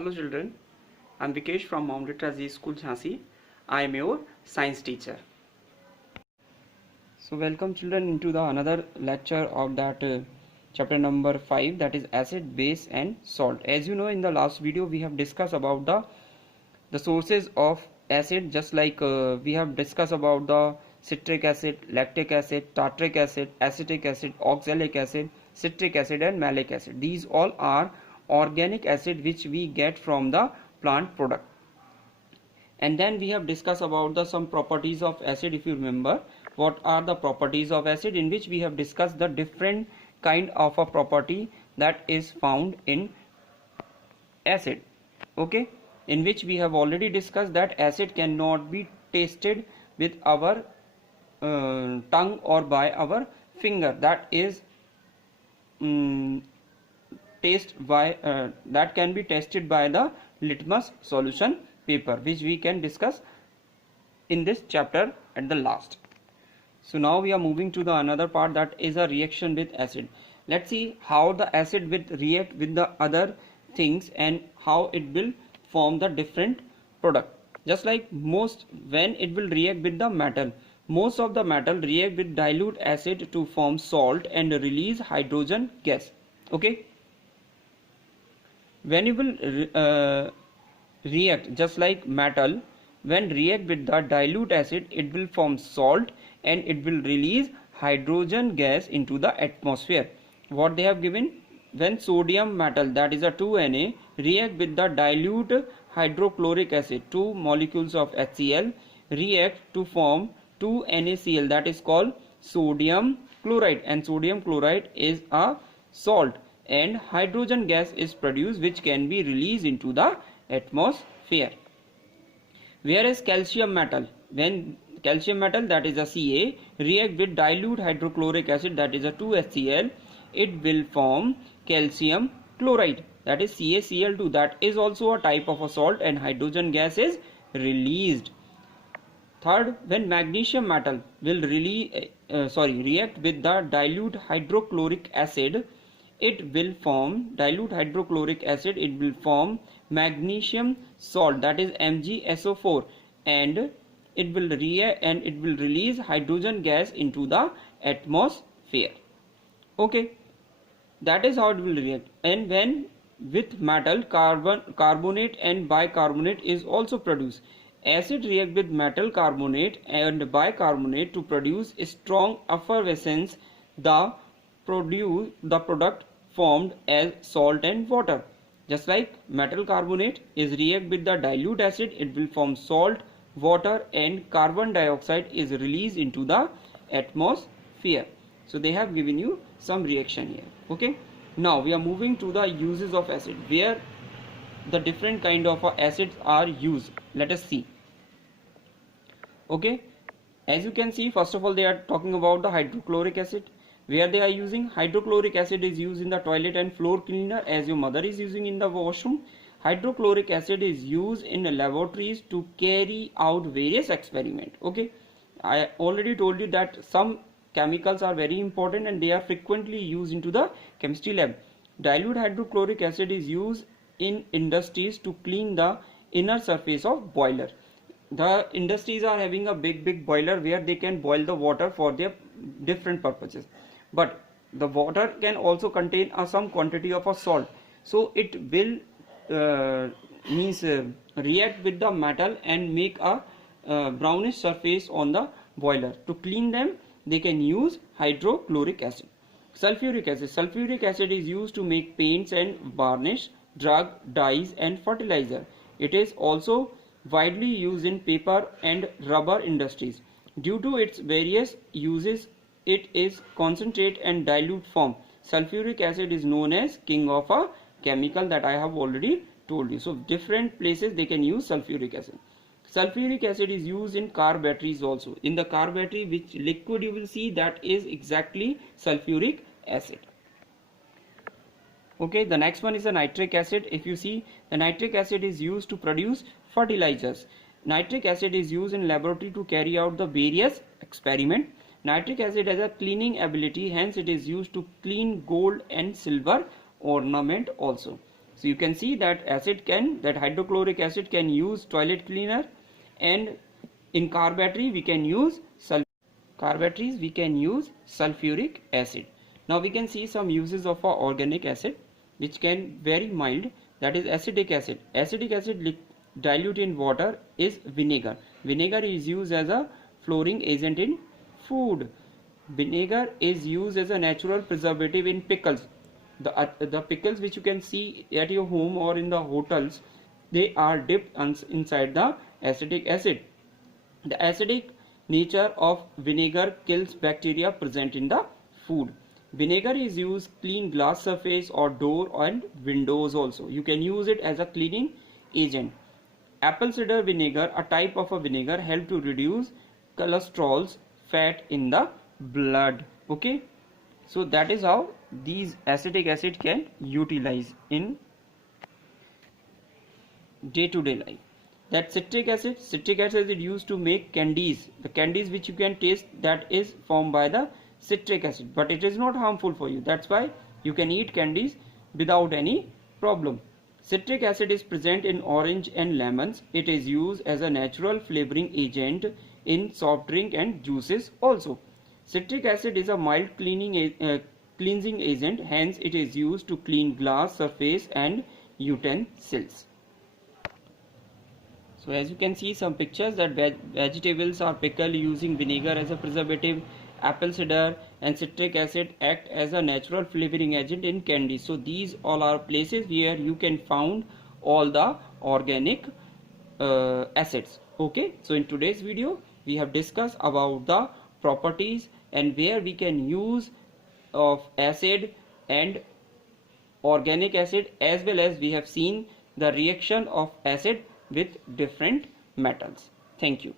Hello children, I am Vikesh from Mount Literacy School Jhansi. I am your science teacher. So welcome children into the another lecture of that chapter number 5, that is acid, base and salt. As you know, in the last video we have discussed about the sources of acid, just like we have discussed about the citric acid, lactic acid, tartaric acid, acetic acid, oxalic acid, citric acid and malic acid. These all are organic acid which we get from the plant product. And then we have discussed about the some properties of acid. If you remember, what are the properties of acid, in which we have discussed the different kind of a property that is found in acid. Okay, in which we have already discussed that acid cannot be tasted with our tongue or by our finger. That is that can be tested by the litmus solution paper, which we can discuss in this chapter at the last. So now we are moving to the another part, that is a reaction with acid. Let's see how the acid will react with the other things and how it will form the different product. Just like when it will react with the metal, most of the metal react with dilute acid to form salt and release hydrogen gas. Okay, when you will react just like metal, when react with the dilute acid, it will form salt and it will release hydrogen gas into the atmosphere. What they have given, when sodium metal, that is a 2Na, react with the dilute hydrochloric acid, two molecules of HCl react to form 2NaCl, that is called sodium chloride, and sodium chloride is a salt, and hydrogen gas is produced which can be released into the atmosphere. Whereas calcium metal, when calcium metal, that is a Ca, react with dilute hydrochloric acid, that is a 2HCl, it will form calcium chloride, that is CaCl2, that is also a type of a salt, and hydrogen gas is released. Third, when magnesium metal will react with the dilute hydrochloric acid, it will form dilute hydrochloric acid, it will form magnesium salt, that is MgSO4, and it will react and it will release hydrogen gas into the atmosphere. Okay, that is how it will react. And when with metal, carbonate and bicarbonate is also produced. Acid react with metal carbonate and bicarbonate to produce a strong effervescence. The product formed as salt and water. Just like metal carbonate is react with the dilute acid, it will form salt, water, and carbon dioxide is released into the atmosphere. So they have given you some reaction here. Okay, now we are moving to the uses of acid, where the different kind of acids are used. Let us see. Okay, as you can see, first of all they are talking about the hydrochloric acid, where they are using. Hydrochloric acid is used in the toilet and floor cleaner, as your mother is using in the washroom. Hydrochloric acid is used in laboratories to carry out various experiments. Okay, I already told you that some chemicals are very important and they are frequently used into the chemistry lab. Dilute hydrochloric acid is used in industries to clean the inner surface of boiler. The industries are having a big boiler where they can boil the water for their different purposes, but the water can also contain some quantity of a salt, so it will react with the metal and make a brownish surface on the boiler. To clean them, they can use hydrochloric acid. Sulfuric acid is used to make paints and varnish, drug, dyes and fertilizer. It is also widely used in paper and rubber industries. Due to its various uses, it is concentrate and dilute form. Sulfuric acid is known as king of a chemical, that I have already told you. So different places they can use sulfuric acid. Sulfuric acid is used in car batteries also. In the car battery, which liquid you will see, that is exactly sulfuric acid. Okay, the next one is the nitric acid. If you see, the nitric acid is used to produce fertilizers. Nitric acid is used in laboratory to carry out the various experiments. Nitric acid has a cleaning ability, hence it is used to clean gold and silver ornament also. So you can see that hydrochloric acid can use toilet cleaner, and in car battery we can use sulfuric acid. Now we can see some uses of our organic acid which can very mild, that is acetic acid. Acetic acid dilute in water is vinegar. Vinegar is used as a flavoring agent in food. Vinegar is used as a natural preservative in pickles. The pickles which you can see at your home or in the hotels, they are dipped inside the acetic acid. The acidic nature of vinegar kills bacteria present in the food. Vinegar is used clean glass surface or door and windows also. You can use it as a cleaning agent. Apple cider vinegar, a type of a vinegar, help to reduce cholesterol fat in the blood. Okay, so that is how these acetic acid can utilize in day-to-day life. That citric acid is used to make candies. The candies which you can taste, that is formed by the citric acid, but it is not harmful for you. That's why you can eat candies without any problem. Citric acid is present in orange and lemons. It is used as a natural flavoring agent in soft drink and juices also. Citric acid is a mild cleansing agent, hence it is used to clean glass surface and utensils. So as you can see some pictures that vegetables are pickled using vinegar as a preservative. Apple cider and citric acid act as a natural flavoring agent in candy. So these all are places where you can find all the organic acids. Okay, so in today's video we have discussed about the properties and where we can use of acid and organic acid, as well as we have seen the reaction of acid with different metals. Thank you.